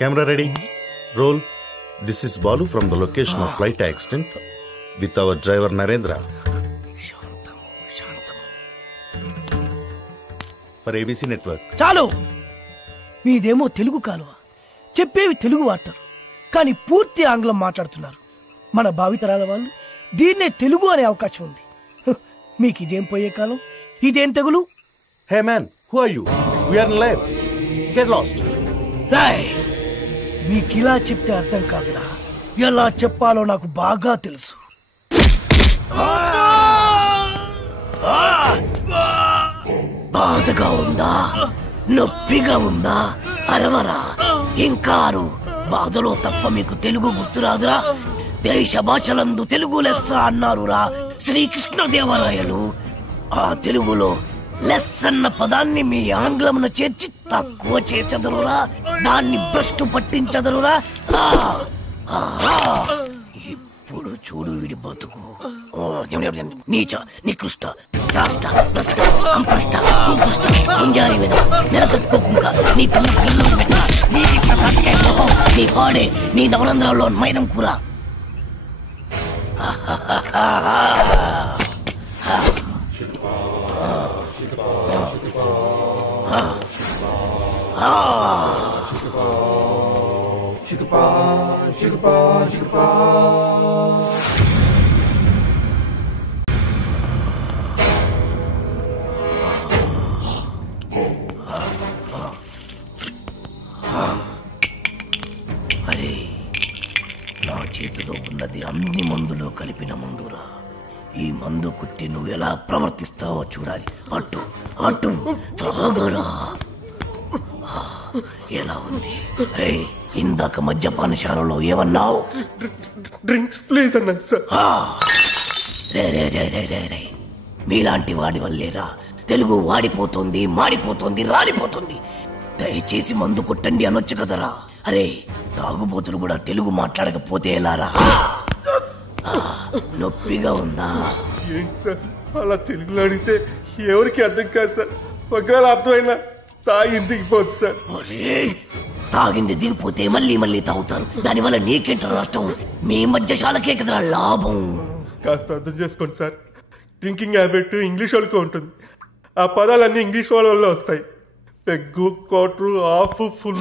Camera ready. Roll. This is Balu from the location of flight accident with our driver Narendra. For ABC Network. చాలు, మీదేమో తెలుగు కాలువ, చెప్పేవి తెలుగు వార్తలు, కానీ పూర్తి ఆంగ్లం మాట్లాడుతున్నారు. మన భావితరాల వాళ్ళు దీన్నే తెలుగు అనే అవకాశం ఉంది. మీకు ఇదేం పోయే కాలం, ఇదేం తెగులు? Hey man, who are you? We are in live. Get lost. Roy, మీకు ఇలా చెప్తే అర్థం కాదురా, ఎలా చెప్పాలో నాకు బాగా తెలుసు. బాధగా ఉందా, నొప్పిగా ఉందా? అరవరా, ఇంకారు. బాధలో తప్ప మీకు తెలుగు గుర్తురాదురా? దేశ భాషలందు తెలుగు లెస్స అన్నారురా శ్రీకృష్ణదేవరాయలు. ఆ తెలుగులో లెస్ అన్న పదాన్ని మీ ఆంగ్లమున చేర్చి తక్కువ చేసెదరురా, దాన్ని భ్రష్టు పట్టించదరురా. ఇప్పుడు చూడు వీడి బతుకు. నీచ, నికృష్ట, రాష్ట్ర, భ్రష్ట, అంప్రష్ట, కుంపుష్ట, గుంజారి మీద నెలతక్కుకుంక, నీ పిల్లలు పెట్ట, నీ పాడే, నీ నవరంధ్రాల్లో మైనం కూర. అరే, నా చేతిలో ఉన్నది అన్ని మందులో కలిపిన మందురా. ఈ మందు కుట్టి నువ్వు ఎలా ప్రవర్తిస్తావో చూడాలి. అటు అటు తాగరా. ఎలా ఉంది? రే, ఇందాక మద్యపానశాలలో ఏమన్నావు? డ్రింక్స్ ప్లీజ్ అన్నా సార్. రే రే రే రే రే రే, మీలాంటి వాడి వల్లేరా తెలుగు వాడిపోతుంది, మాడిపోతుంది, రాలిపోతుంది. దయచేసి మందు కొట్టండి అనొచ్చు కదరా. అరే, తాగుబోతులు కూడా తెలుగు మాట్లాడకపోతే ఎలారా? నొప్పిగా ఉందా? ఏంటి సార్ అలా తెలుగులో అడిగితే ఎవరికి అర్థం కాదు సార్. ఒకవేళ అర్థమైనా తాగి దిగిపోదు సార్. తాగింది దిగిపోతే మళ్ళీ మళ్ళీ తాగుతారు. దానివల్ల నీకేంట నష్టం? మీ మధ్యశాలకే కదరా లాభం. కాస్త అర్థం చేసుకోండి సార్. డ్రింకింగ్ హ్యాబిట్ ఇంగ్లీష్ వాళ్ళకి ఉంటుంది. ఆ పదాలన్నీ ఇంగ్లీష్ వాళ్ళ వల్ల వస్తాయి. Peg, quarter, half, full.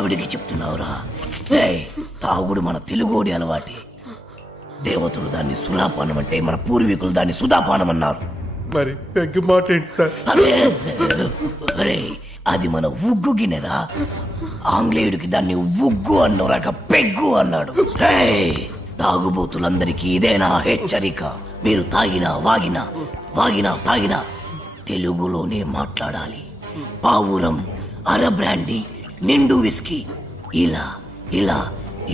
ఎవరికి చెప్తున్నావురా? తాగుడు మన తెలుగోడి అలవాటి. దేవతలు దాన్ని సురాపానం అంటే, మన పూర్వీకులు దాన్ని సుధాపానం అన్నారు. మరి పెగ్గు మాట ఏంటి సార్? అరే, అది మన ఉగ్గు గిన్నెరా. ఆంగ్లేయుడికి దాన్ని ఉగ్గు అన్నరాక పెగ్గు అన్నాడు. తాగుబోతులందరికీ ఇదేనా హెచ్చరిక? మీరు తాగినా తాగినా తెలుగులోనే మాట్లాడాలి. పావురం, అర బ్రాండీ, నిండు విస్కీ ఇలా ఇలా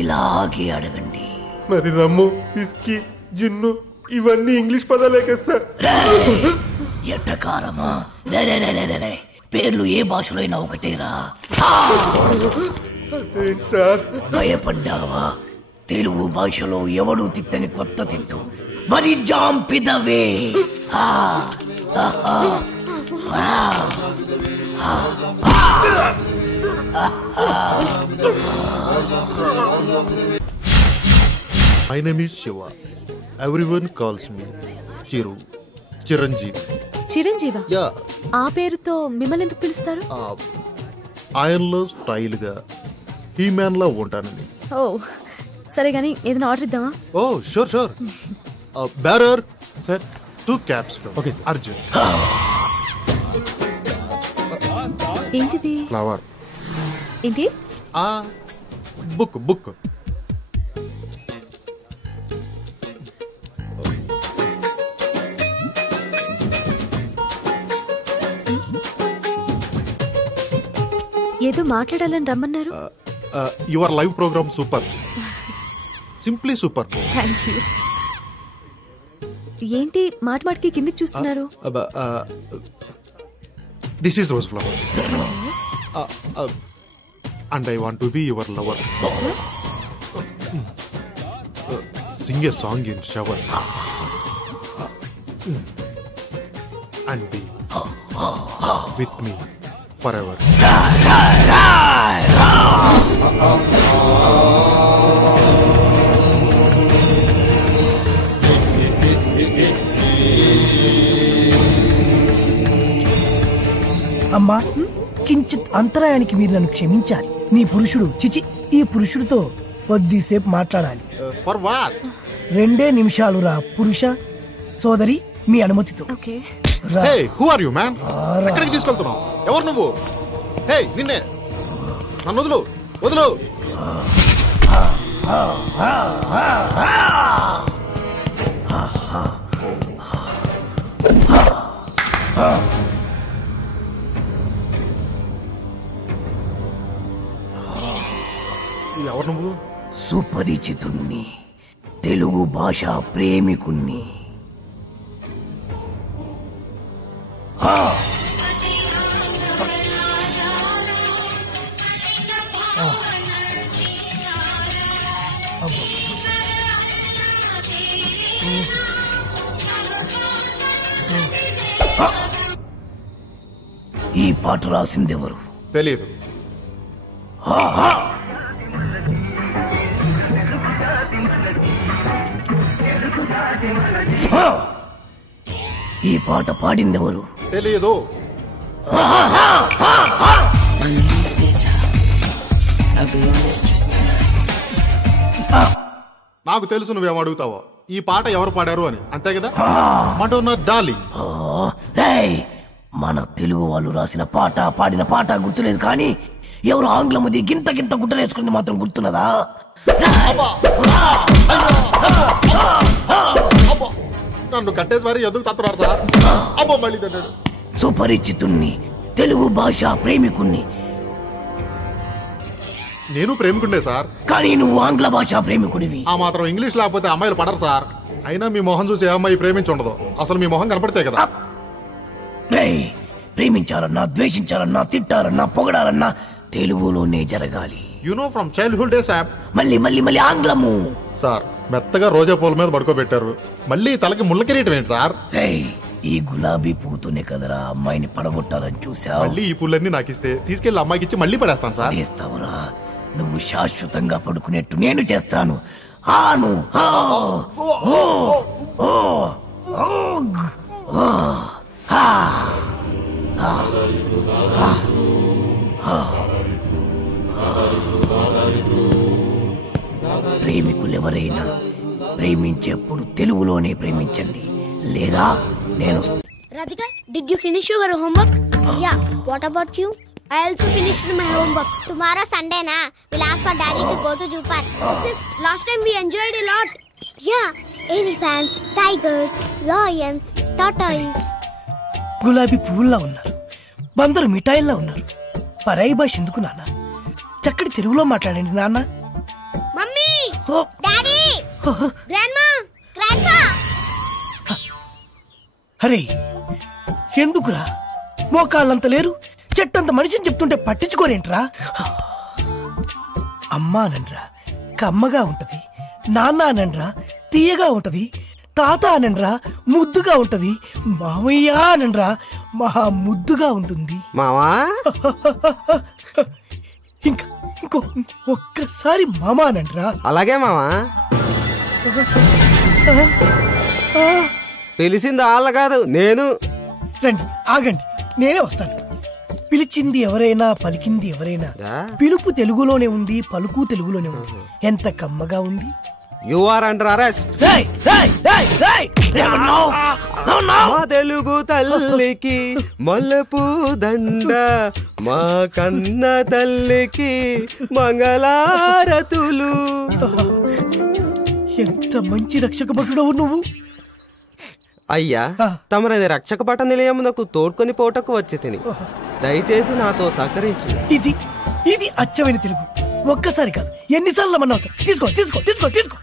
ఇలాగే అడగండి. మరి రమ్ము, విస్కీ, జిన్ను ఇవన్నీ ఇంగ్లీష్ పదాలే కదా సార్. ఎట్టకారమా? పేర్లు ఏ భాషలో అయినా ఒకటేరా. సార్ భయపడ్డావా? తెలుగు భాషలో ఎవడు తిట్టని కొత్త తిట్టు వరి జాంపిదవే. My name is Shiva. Everyone calls me Chiru. Chiranjeevi. చిరంజీవా? యా. ఆ పేరుతో మిమ్మల్ని ఎందుకు పిలుస్తారు? ఆయనలో స్టైల్గా హీమ్యాన్లా ఉంటానని. ఓ సరే గానీ ఏదైనా ఆర్డర్ ఇద్దామా? Oh sure sure. Bearer sir, 2 caps. Okay Arjun. ఏంటిది? ఫ్లవర్. ఏంటి? బుక్. ఏదో మాట్లాడాలని రమ్మన్నారు. Your live program super, simply super. Thank you. ఏంటి మాటికి కిందికి చూస్తున్నారు? This is rose flower and I want to be your lover. Sing a song in shower and be with me forever. కించిత్ అంతరాయానికి మీరు నన్ను క్షమించాలి. నీ పురుషుడు చిచి ఈ పురుషుడితో కొద్దిసేపు మాట్లాడాలి. For what? 2 నిమిషాలు రా పురుష సోదరి, మీ అనుమతితో. Okay. Hey, who are you man? ఎక్కడికి తీసుకెళ్తున్నావు? ఎవరు నువ్వు? హే, నిన్నే. నన్ను వదులు, వదులు. ఎవరు నువ్వు? సుపరిచితుణ్ణి, తెలుగు భాష ప్రేమికుణ్ణి. ఈ పాట రాసిందెవరు? తెలియదు. ఈ పాట పాడిందెవరు? తెలియదు. నాకు తెలుసు నువ్వేం అడుగుతావో. ఈ పాట ఎవరు పాడారు అని, అంతే కదా? Madonna darling. మన తెలుగు వాళ్ళు రాసిన పాట పాడిన పాట గుర్తులేదు, కానీ ఎవరు ఆంగ్లమది గింత గింత గుట్టలేసుకుంది మాత్రం గుర్తున్నదా? నన్ను కట్టేసి మరి ఎందుకు తత్తున్నారు సార్? అబ్బో మళ్ళీ తన్నాడు. సుపరిచితుణ్ణి, తెలుగు భాష ప్రేమికుణ్ణి. నేను ప్రేమికుండే సార్, కానీ నువ్వు ఆంగ్ల భాష ప్రేమికుడివి. ఆ మాత్రం ఇంగ్లీష్ లేకపోతే అమ్మాయిలు పడరు సార్. అయినా మీ మొహం చూసి ఏ అమ్మాయి ప్రేమించి ఉండదు. అసలు మీ మొహం కనపడితే కదా. ప్రేమించాలన్నా, ద్వేషించాలన్నా, తిట్టాలన్నా, పొగడాలన్నా తెలుగులోనే జరగాలి. You know from childhood days. మళ్ళీ మళ్ళీ మళ్ళీ ఆంగ్లము సార్. మెత్తగా రోజా పూల మీద పడుకోబెట్టారు, మళ్ళీ తలకి ముళ్ళ కిరీటం ఏంటి సార్? ఈ గులాబీ పూతోనే కదరా అమ్మాయిని పడగొట్టాలని చూసావు. మళ్ళీ ఈ పూలన్నీ నాకు ఇస్తే తీసుకెళ్లి అమ్మాయికి ఇచ్చి మళ్ళీ పడేస్తాను సార్. చేస్తావురా? నువ్వు శాశ్వతంగా పడుకునేట్టు నేను చేస్తాను. ఆను ప్రేమికులెవరైనా ప్రేమించేప్పుడు తెలుగులోనే ప్రేమించండి, లేదా నేను. Radhika, did you finish your homework? Yeah. What about you? I also finished my homework. Tomorrow Sunday na, we'll ask for daddy to go to zoo park. Sis, last time we enjoyed a lot. Yeah, elephants, tigers, lions, tortoise. గులాబీ పువ్వుల్లా ఉన్నారు, బందరు మిఠాయిల్లా ఉన్నారు. పరాయి భాష ఎందుకు నాన్న? చక్కటి తెలుగులో మాట్లాడండి నాన్న. Mummy, daddy, grandma, grandpa. అరే ఎందుకురా? మోకాళ్ళంత లేరు, చెట్టంత మనిషిని చెప్తుంటే పట్టించుకోరేంట్రా? అమ్మా అనండ్రా కమ్మగా ఉంటది, నాన్న అనండ్రా తీయగా ఉంటది, తాత అనండ్రా ముద్దుగా ఉంటది, మామయ్య అనండ్రా మహా ముద్దుగా ఉంటుంది. మావా ఇంకో ఒక్కసారి మామా అనండ్రా. అలాగే మావా. పిలిచింది వాళ్ళ కాదు, నేను. రండి, ఆగండి, నేనే వస్తాను. పిలిచింది ఎవరైనా, పలికింది ఎవరైనా, పిలుపు తెలుగులోనే ఉంది, పలుకు తెలుగులోనే ఉంది. ఎంత కమ్మగా ఉంది. You are under arrest. మా తెలుగు తల్లికి మల్లెపూ దండ, మా కన్న తల్లికి మంగళారతులు. ఎంత మంచి రక్షక భటుడవు నువ్వు. అయ్యా, తమరది రక్షక భట నిలయమునకు తోడ్కొని పోటకు వచ్చి తిని, దయచేసి నాతో సహకరించు. ఇది అచ్చమైన తెలుగు. ఒక్కసారి కాదు, ఎన్నిసార్లు మన అవసరం. తీసుకో తీసుకో తీసుకో తీసుకో.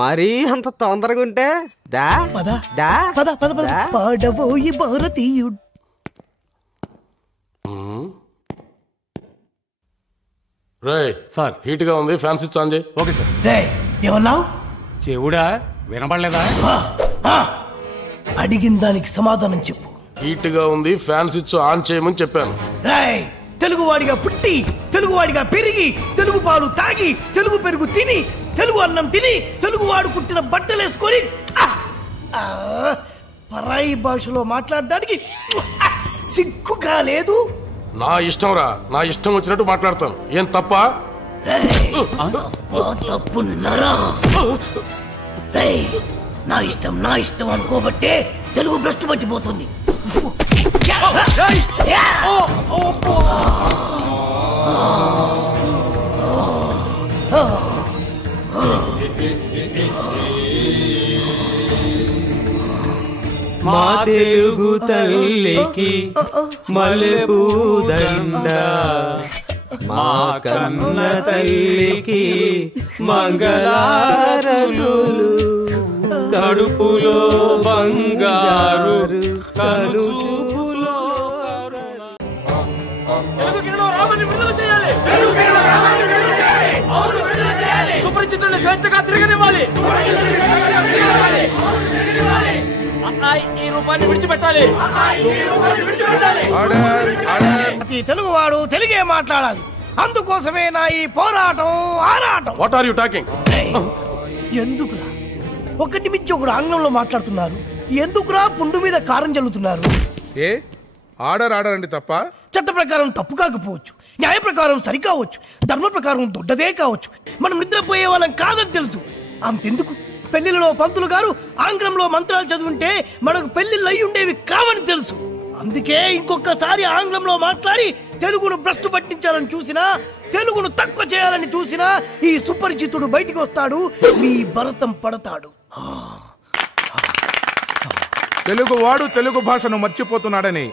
మరీ అంత తొందరగా ఉంటే దా పద దా పద పద పద. పాడబోయి భారతీయుడు. సార్ హీట్ గా ఉంది, ఫ్యాన్ స్విచ్ ఆన్ చేయి. Okay sir. ఏమన్నావు? చెవుడా వినపడలేదా? అడిగిన దానికి సమాధానం చెప్పు. హీట్ గా ఉంది, ఫ్యాన్ స్విచ్ ఆన్ చేయమని చెప్పాను. తెలుగువాడిగా పుట్టి, తెలుగువాడిగా పెరిగి, తెలుగు పాలు తాగి, తెలుగు పెరుగు తిని, తెలుగు అన్నం తిని, తెలుగువాడు పుట్టిన బట్టలేసుకొని పరాయి భాషలో మాట్లాడడానికి సిగ్గుగా లేదు. నా ఇష్టం రా, నా ఇష్టం వచ్చినట్టు మాట్లాడతాను. ఏం తప్ప? తప్పున్నారా? నా ఇష్టం అనుకోబట్టే తెలుగు భ్రష్టు పట్టిపోతుంది. మా తెలుగు తల్లికి మల్లెపూదండ, మా కన్న తల్లికి మంగళారతులు, కడుపులో బంగారు కలుచుపులో. సుపరిచితుల్ని స్వేచ్ఛగా తిరగనివ్వాలి. ఈ రూపాన్ని విడిచిపెట్టాలి. ప్రతి తెలుగువాడు తెలుగే మాట్లాడాలి. అందుకోసమే నా ఈ పోరాటం ఆరాటం. What are you talking? ఎందుకురా ఒకటి మించి ఒకడు ఆంగ్లంలో మాట్లాడుతున్నారు? ఎందుకురా పుండు మీద కారం చల్లుతున్నారు? ఆర్డర్ అండి తప్ప. చట్ట ప్రకారం తప్పు కాకపోవచ్చు, న్యాయ ప్రకారం సరికావచ్చు, ధర్మ ప్రకారం దొడ్డదే కావచ్చు. మనం నిద్రపోయే వాళ్ళం కాదని తెలుసు. అంతెందుకు, పెళ్లిలో పంతులు గారు ఆంగ్లంలో మంత్రాలు చదువుంటే మనకు పెళ్లిళ్ళు అయి ఉండేవి కావని తెలుసు. అందుకే ఇంకొకసారి ఆంగ్లంలో మాట్లాడి తెలుగును భ్రష్టు పట్టించాలని చూసినా, తెలుగును తక్కువ చేయాలని చూసినా ఈ సుపరిచితుడు బయటికి వస్తాడు, మీ భరతం పడతాడు. తెలుగు వాడు తెలుగు భాషను మర్చిపోతున్నాడని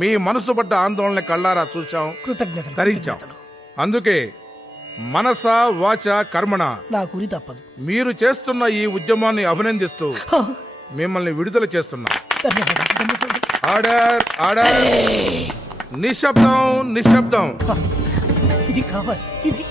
మీ మనసు పడ్డ ఆందోళన కళ్ళారా చూశాం, ధరించాం. అందుకే మనస వాచ కర్మణ నా గురి తప్పదు. మీరు చేస్తున్న ఈ ఉద్యమాన్ని అభినందిస్తూ మిమ్మల్ని విడుదల చేస్తున్నా. Order order. నిశ్శబ్దం నిశ్శబ్దం. ఇది కావాలి. ఇది